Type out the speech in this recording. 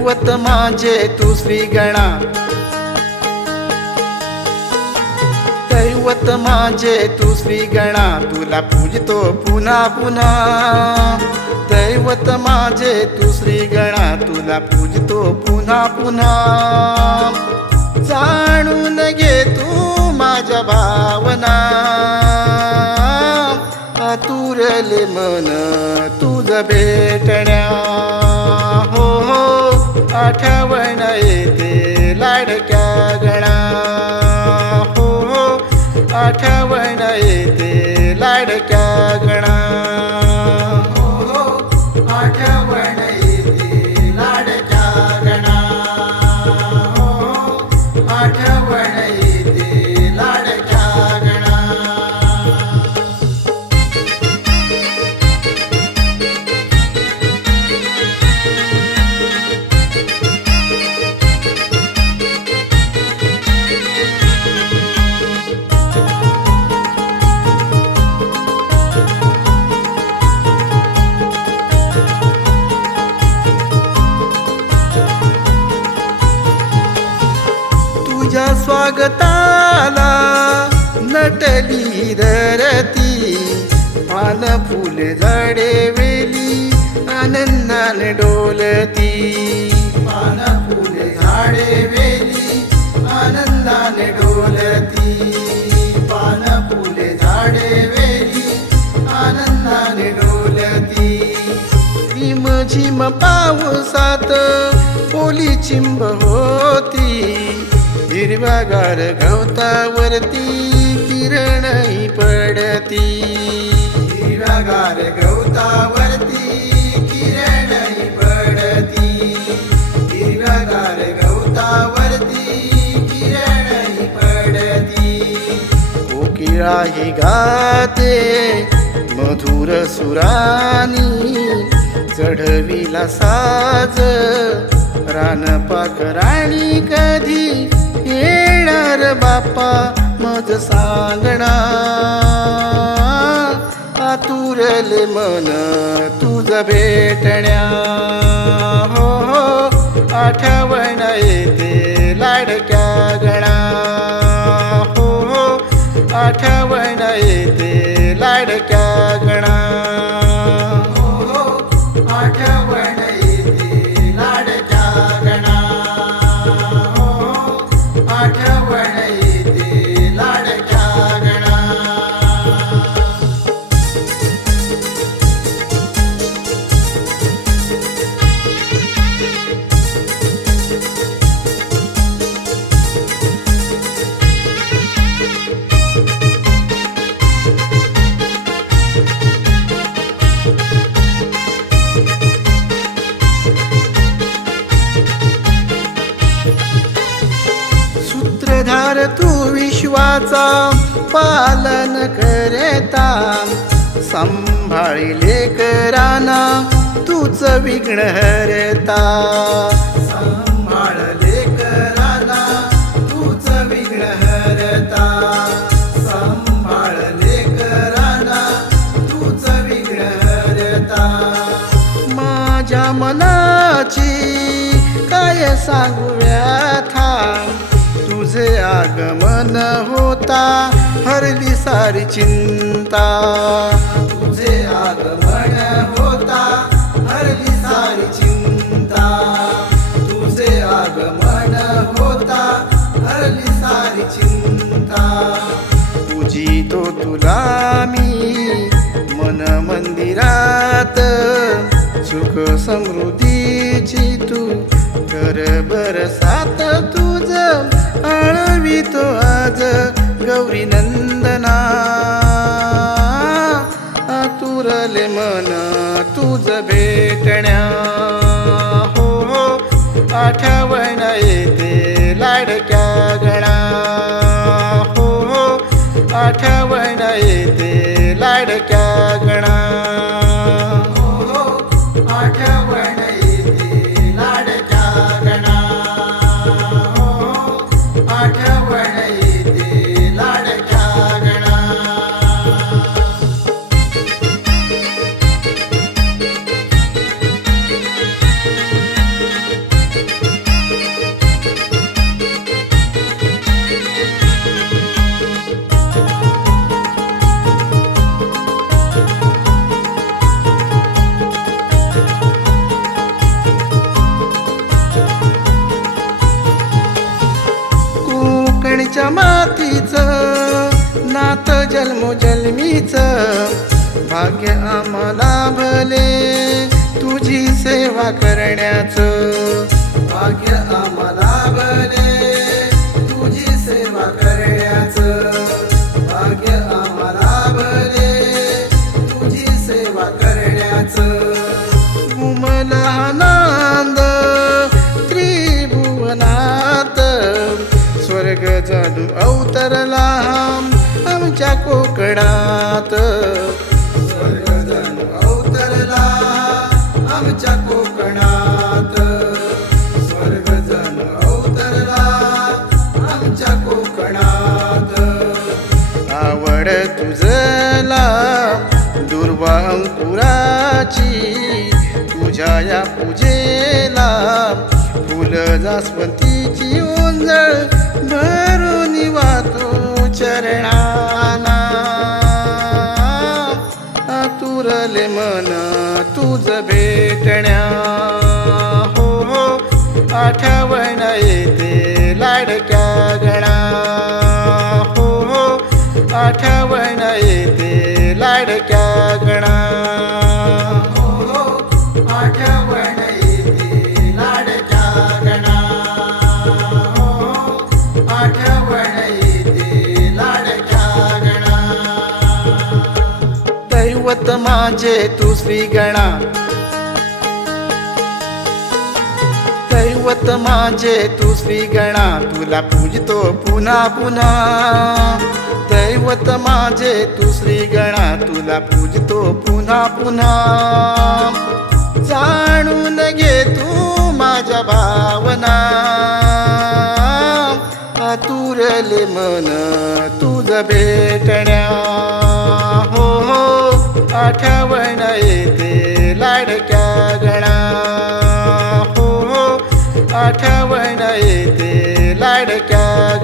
दैवत माझे तू श्री गणा. दैवत माझे तू श्री गणा. तुला पूजतो पुन्हा पुन्हा. दैवत माझे तू श्री गणा. तुला पूजतो पुन्हा पुन्हा. जाणून घे तू माझ्या भावना. आतुरले मन तुझ भेटण्या. आठवण येते लाडक्या गणा स्वागताला नटली धरती पान फुल झाडे वेली आनंदाने डोलती. पान फुले झाडे वेली आनंदाने डोलती. पान फुले झाडे वेली आनंदाने डोलती. रिम झिम पावसात पोली चिंब हो हिरव्यागार गवतावरती किरणही पडती. हिरव्यागार गवतावरती किरणही पडती. हिरव्यागार गवतावरती किरणही पडती. कोकिळाही गाते मधुर सुरानी. चढविला साज रानपाखराणी कधी? कर बापा मज सांगणा. आतुरले मन तुझ भेटण्या. हो हो आठवण येते लाडक्या गणा. हो हो आठवण येते लाडक्या गणा. सूत्रधार तू विश्वाचा पालन करता. सांभाळिले कराना तूच विघ्न हरता. सांभाळले कराना तूच विघ्न हरता. सांभाळले कराना तूच विघ्न हरता. माझ्या मनाची काय सांगू व्यथा? तुझे आगमन होता हरली सारी चिंता। तुझे आगमन होता हरली सारी चिंता। तुझे आगमन होता हरली सारी चिंता। पूजितो तुला मी मन मंदिरात सुख समृद्धीची तू कर बरसात तुझ आळवितो आज गौरी नंदना. आतुरले मन तुझ भेटण्या. हो हो आठवण येते लाडक्या गणा. हो हो आठवण येते लाडक्या तुझ्या मातीच नात जन्मोजन्मीच भाग्य आम्हाला भले तुझी सेवा करण्याचं. भाग्य जादू अवतरला आमच्या कोकणात. स्वर्ग जादू अवतरला आमच्या कोकणात. स्वर्ग जाणू अवतरला आमच्या कोकणात. आवड तुझला दुर्वा अंकुराची तुझ्या या पूजेला फुल जास्वंतीची ओंजळ तुझ भेटण्या हो हो. आठवण येते लाडक्या गणा. हो हो. आठवण येते लाडक्या गणा. हो हो. आठवण येते दैवत माझे तू श्रीगणा दैवत माझे तू श्रीगणा तुला पूजतो पुन्हा पुन्हा. दैवत माझे तू श्रीगणा तुला पूजतो पुन्हा पुन्हा. जाणून घे तू माझ्या भावना. आतुरले मन तुझ भेटण्या. आठवण येते लाडक्या गणा. हो, हो. आठवण येते लाडक्या